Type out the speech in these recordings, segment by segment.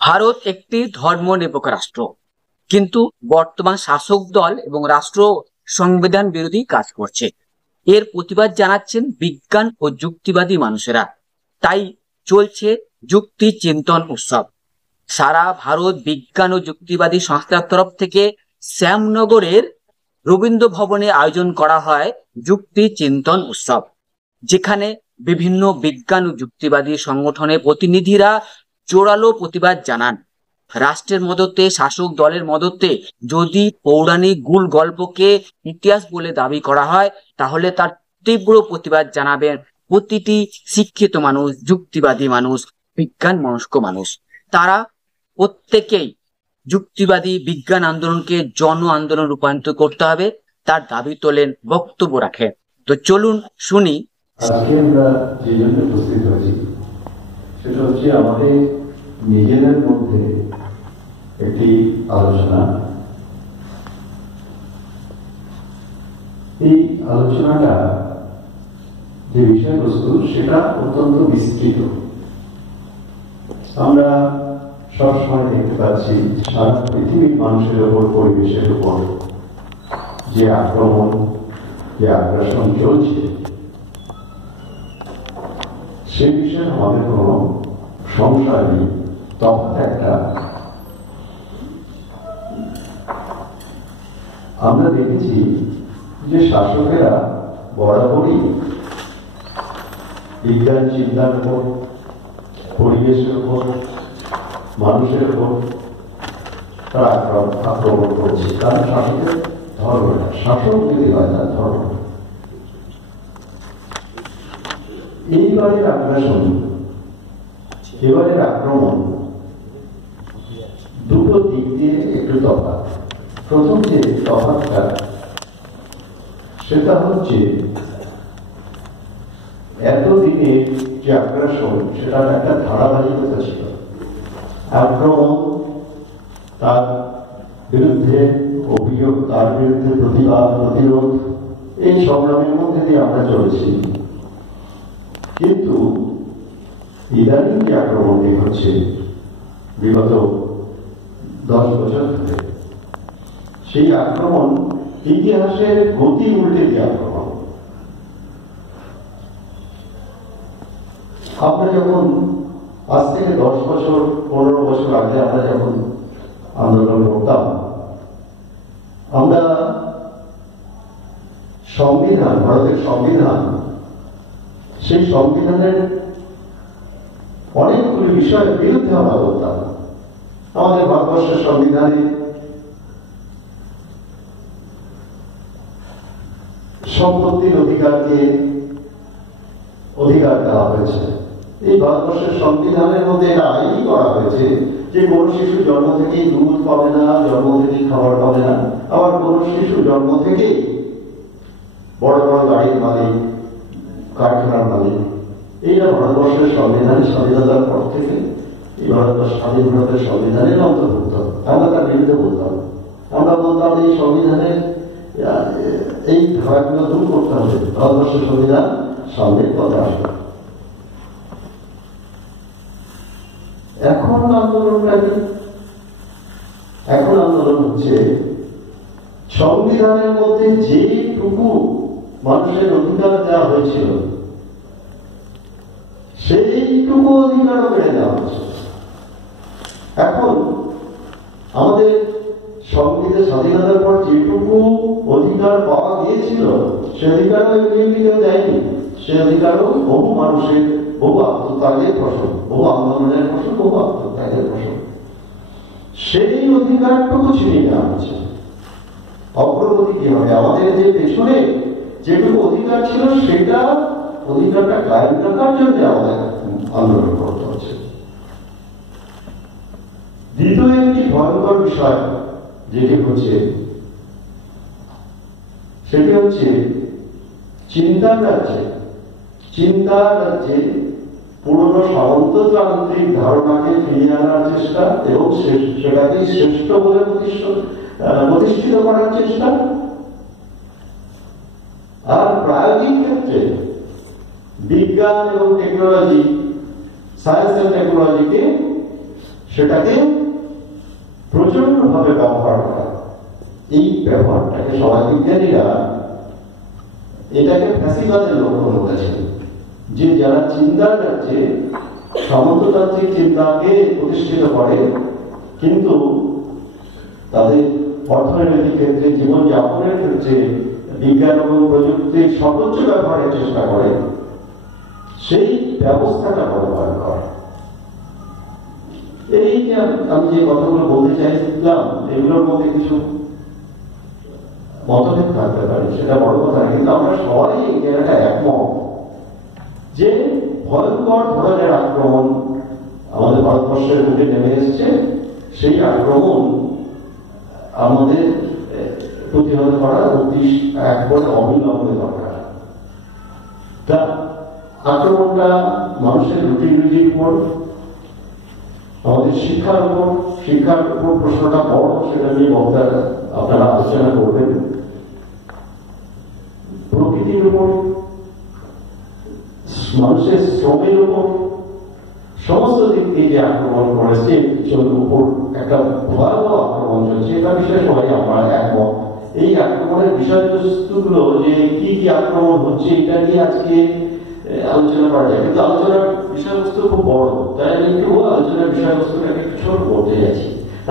ভারত একটি ধর্মনিরপেক্ষ রাষ্ট্র, কিন্তু বর্তমান শাসক দল এবং রাষ্ট্র সংবিধান বিরোধী কাজ করছে। এর প্রতিবাদ জানাচ্ছেন বিজ্ঞান ও যুক্তিবাদী মানুষেরা। তাই চলছে যুক্তি চিন্তন উৎসব। সারা ভারত বিজ্ঞান ও যুক্তিবাদী সংস্থার তরফ থেকে শ্যামনগরের রবীন্দ্র ভবনে আয়োজন করা হয় যুক্তি চিন্তন উৎসব, যেখানে বিভিন্ন বিজ্ঞান ও যুক্তিবাদী সংগঠনের প্রতিনিধিরা জোরালো প্রতিবাদ জানান। রাষ্ট্রের মদতে, শাসক দলের মদতে যদি পৌরাণিক গুল গল্পকে ইতিহাস বলে দাবি করা হয়, তাহলে তার তীব্র প্রতিবাদ জানাবেন প্রতিটি শিক্ষিত মানুষ, যুক্তিবাদী মানুষ, বিজ্ঞান মনস্ক মানুষ। তারা প্রত্যেকেই যুক্তিবাদী বিজ্ঞান আন্দোলনকে জন আন্দোলন রূপান্তর করতে হবে, তার দাবি তোলেন, বক্তব্য রাখেন। তো চলুন শুনি। আজকে আমরা যে জন্য উপস্থিত হয়েছি সেটা হচ্ছে আমাদের নিজেদের মধ্যে একটি আলোচনা। এই আলোচনাটা যে বিষয়বস্তু সেটা অত্যন্ত বিস্তৃত। আমরা সবসময় দেখতে পাচ্ছি সারা পৃথিবীর মানুষের উপর, পরিবেশের উপর যে আক্রমণ, যে আগ্রাসন চলছে, সে বিষয়ে আমাদের কোনো সংশয় নেই। তফাৎ একটা, আমরা দেখেছি যে শাসকেরা বরাবরই বিজ্ঞান চিন্তার উপর, পরিবেশের উপর, মানুষের উপর তারা আক্রমণ করেছে। কারণ শাসকের ধর্মটা, শাসক যদি হয় তার ধর্ম। এইবারের আগ্রাসন, এবারের আক্রমণ দুটো দিক দিয়ে একটু তফাৎ। প্রথম যে তফাৎটা সেটা হচ্ছে এতদিনের যে আগ্রাসন সেটার একটা ধারাবাহিকতা ছিল। আক্রমণ, তার বিরুদ্ধে অভিযোগ, তার বিরুদ্ধে প্রতিবাদ, প্রতিরোধ, এই সংগ্রামের মধ্যে দিয়ে আমরা চলেছি। কিন্তু ইদানিং যে আক্রমণটি হচ্ছে বিগত 10 বছর ধরে, সেই আক্রমণ ইতিহাসের গতি উল্টে দিয়ে আক্রমণ। আমরা যখন আজ থেকে 10 বছর 15 বছর আগে আমরা যখন আন্দোলন করতাম, আমরা সংবিধান, ভারতের সংবিধান, সেই সংবিধানের অনেকগুলি বিষয়ের বিরুদ্ধে আমরা বলতাম। আমাদের ভারতবর্ষের সংবিধানে সম্পত্তির অধিকারকে অধিকার দেওয়া হয়েছে। এই ভারতবর্ষের সংবিধানের মধ্যে এটা আইনই করা হয়েছে যে কোন শিশু জন্ম থেকেই দুধ পাবে না, জন্ম থেকেই খাবার পাবে না। আবার কোন শিশু জন্ম থেকেই বড় বড় গাড়ির মালিক, কারখানার মালিক। এইটা ভারতবর্ষের সংবিধানের স্বাধীনতার পর থেকে এই ভারতবর্ষ স্বাধীন ভারতের সংবিধানের অন্তর্ভুক্ত। আমরা তার বিরুদ্ধে বলতাম, আমরা বলতাম এই সংবিধানের এই ধারাগুলো দূর করতে হবে, ভারতবর্ষের সংবিধান সামনের পথে আসবে। এখন আন্দোলনটা কি? এখন আন্দোলন হচ্ছে সংবিধানের মধ্যে যেটুকু মানুষের অধিকার দেওয়া হয়েছিল সেইটুকু অধিকারও বেড়ে দেওয়া হচ্ছে। এখন আমাদের সংবিধান স্বাধীনতার পর যেটুকু অধিকার পাওয়া গিয়েছিল সে অধিকারও এমনি কেউ দেয়নি। সে অধিকারও বহু মানুষের, বহু আত্মত্যাগের ফসল, বহু আন্দোলনের ফসল, বহু আত্মত্যাগের ফসল। সেই অধিকারটুকু ছিনিয়ে নেওয়া হচ্ছে। অগ্রগতি কি হবে? আমাদের যে পেছনে যেটুকু অধিকার ছিল সেটা অধিকারটা কায়েম রাখার জন্য আমাদের আন্দোলন করতে হচ্ছে। দ্বিতীয় একটি ভয়ঙ্কর বিষয় যেটি হচ্ছে সেটি হচ্ছে চিন্তার রাজ্যে পুরনো সামন্ততান্ত্রিক ধারণাকে ফিরিয়ে আনার চেষ্টা এবং সেটাকে শ্রেষ্ঠ বলে প্রতিষ্ঠিত করার চেষ্টা, আর প্রায়োগিক ক্ষেত্রে বিজ্ঞান এবং টেকনোলজি, সায়েন্স এন্ড টেকনোলজিকে সেটাকে প্রচন্ডভাবে ব্যবহার করা। এই ব্যবহারটাকে সমাজবিজ্ঞানীরা এটাকে ফ্যাসিবাদের লক্ষণ বলেছেন, যে যারা চিন্তার কাছে সামন্ততান্ত্রিক চিন্তাকে প্রতিষ্ঠিত করে কিন্তু তাদের অর্থনৈতিক ক্ষেত্রে, জীবনযাপনের ক্ষেত্রে বিজ্ঞান এবং প্রযুক্তির সর্বোচ্চ ব্যবহারের চেষ্টা করে, সেই ব্যবস্থাটা ব্যবহার করে। এই যে আমি যে কথাগুলো বলতে চাইছিলাম, এগুলোর মধ্যে কিছু মতভেদ থাকতে পারে, সেটা বড় কথা, কিন্তু আমরা সবাই এই জায়গাটা একমত যে ভয়ঙ্কর ধরনের আক্রমণ আমাদের ভারতবর্ষের বুকে নেমে এসছে। সেই আক্রমণ আমাদের প্রতিহত করা একবারে অবিলম্বে দরকার। তা আক্রমণটা মানুষের রুজির উপর, আমাদের শিক্ষার উপর প্রশ্নটা বড়, সেটা নিয়ে বক্তারা আপনারা আলোচনা করবেন। প্রকৃতির উপর, মানুষের শ্রমের উপর, সমস্ত দিক দিয়ে যে আক্রমণ করেছে, কিছুর উপর একটা ভয়াবহ আক্রমণ চলছে, এটা বিষয়ে সবাই আমরা একমত। এই আক্রমণের বিষয়বস্তুগুলো যে কি কি আক্রমণ হচ্ছে, এটা নিয়ে আজকে আলোচনা করা যায়, কিন্তু আলোচনার বিষয়বস্তু খুব বড়, তাই আমি একটু আলোচনার বিষয়বস্তুটাকে একটু ছোট করতে যাচ্ছি।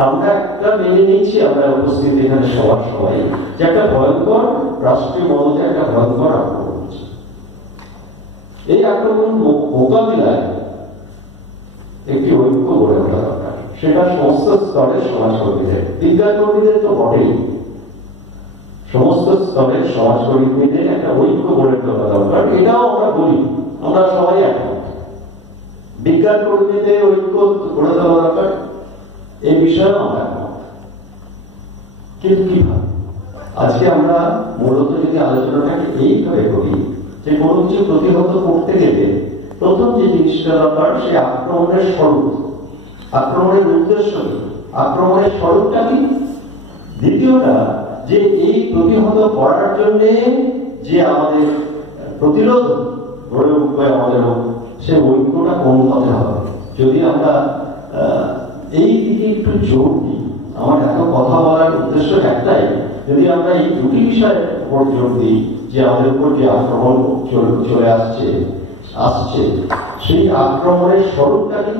আমরা একটা মেনে নিচ্ছি, আমরা উপস্থিত এখানে সবাই, যে একটা ভয়ঙ্কর রাষ্ট্রীয় মদতে একটা ভয়ঙ্কর আক্রমণ হচ্ছে। এই আক্রমণ মোকাবিলায় একটি ঐক্য গড়ে ওঠা দরকার, সেটা সমস্ত স্তরের সমাজকর্মীদের, বিজ্ঞানকর্মীদের তো বটেই, সমস্ত স্তরের সমাজকর্মীদের একটা ঐক্য গড়ে তোলা দরকার। এটাও আমরা বলি, আমরা সবাই একমত, বিজ্ঞান কর্মীদের ঐক্য গড়ে তোলা দরকার, এই বিষয়ে আমরা একমত। কিন্তু কিভাবে? আজকে আমরা মূলত যদি আলোচনাটাকে এইভাবে করি যে কোনো কিছু প্রতিহত করতে গেলে প্রথম যে জিনিসটা দরকার, সে আক্রমণের স্বরূপ, আক্রমণের উদ্দেশ্য কি, আক্রমণের স্বরূপটা কি। দ্বিতীয়টা, যে এই প্রতিহত করার জন্য যে আমাদের প্রতিরোধ গড়ে উঠবে আমাদের, সে ঐক্যটা কোন পথে হবে। যদি আমরা এই দিকে একটু জোর দিই, আমার এত কথা বলার উদ্দেশ্য একটাই, যদি আমরা এই দুটি বিষয়ের উপর জোর দিই, যে আমাদের উপর যে আক্রমণ চলে আসছে, সেই আক্রমণের স্বরূপটা কি,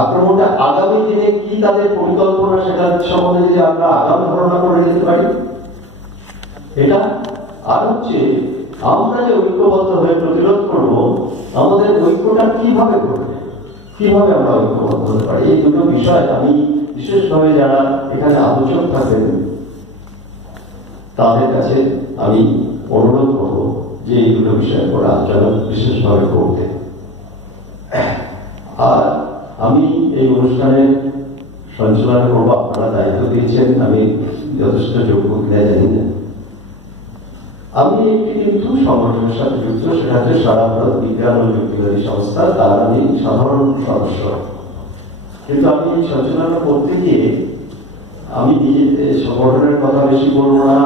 আক্রমণটা আগামী দিনে কি তাদের পরিকল্পনা, সেটা সম্বন্ধে যদি আমরা আগাম ধারণা করে নিতে পারি, এটা। আর হচ্ছে আমরা যে ঐক্যবদ্ধ হয়ে প্রতিরোধ করব, আমাদের ঐক্যটা কিভাবে করবে, কিভাবে আমরা ঐক্যবদ্ধ হতে পারি, এই দুটো বিষয় আমি বিশেষভাবে যারা এখানে আলোচক থাকেন তাদের কাছে আমি অনুরোধ করব যে এই দুটো বিষয়ের উপর আলোচনা বিশেষভাবে করতে। আর আমি এই অনুষ্ঠানের সঞ্চালনা করবো, আপনারা দায়িত্ব দিয়েছেন, আমি যথেষ্ট যোগ্য কিনা জানি না। আমি একটি কিন্তু সংগঠনের সাথে যুক্ত, সেটা হচ্ছে সারা ভারত বিজ্ঞান ও যুক্তিবাদী সংস্থা, তার আমি সাধারণ সদস্য। কিন্তু আমি এই সঞ্চালনা করতে গিয়ে আমি নিজে সংগঠনের কথা বেশি বলবো না,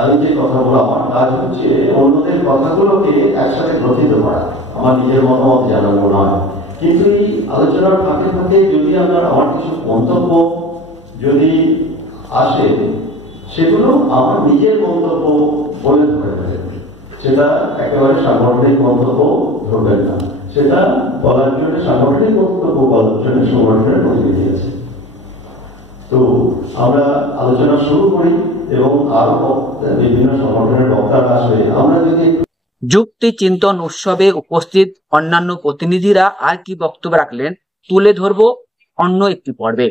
আমি যে কথা বলবো, আমার কাজ হচ্ছে অন্যদের কথাগুলোকে একসাথে গ্রথিত করা, আমার নিজের মতামত জানাবো নয়। কিন্তু এই আলোচনার ফাঁকে ফাঁকে যদি আমার কিছু মন্তব্য যদি আসে, সেগুলো আমার নিজের মন্তব্য বলে ধরবেন, সেটা একেবারে সাংগঠনিক মন্তব্য ধরবেন না, সেটা বলার জন্য সাংগঠনিক বক্তব্য বলার জন্য সংগঠনের প্রতিনিধি আছে। তো আমরা আলোচনা শুরু করি এবং আরো বিভিন্ন সংগঠনের বক্তারা আসবে। আমরা যদি যুক্তি চিন্তন উৎসবে উপস্থিত অন্যান্য প্রতিনিধিরা আর কি বক্তব্য রাখলেন তুলে ধরবো অন্য একটি পর্বে।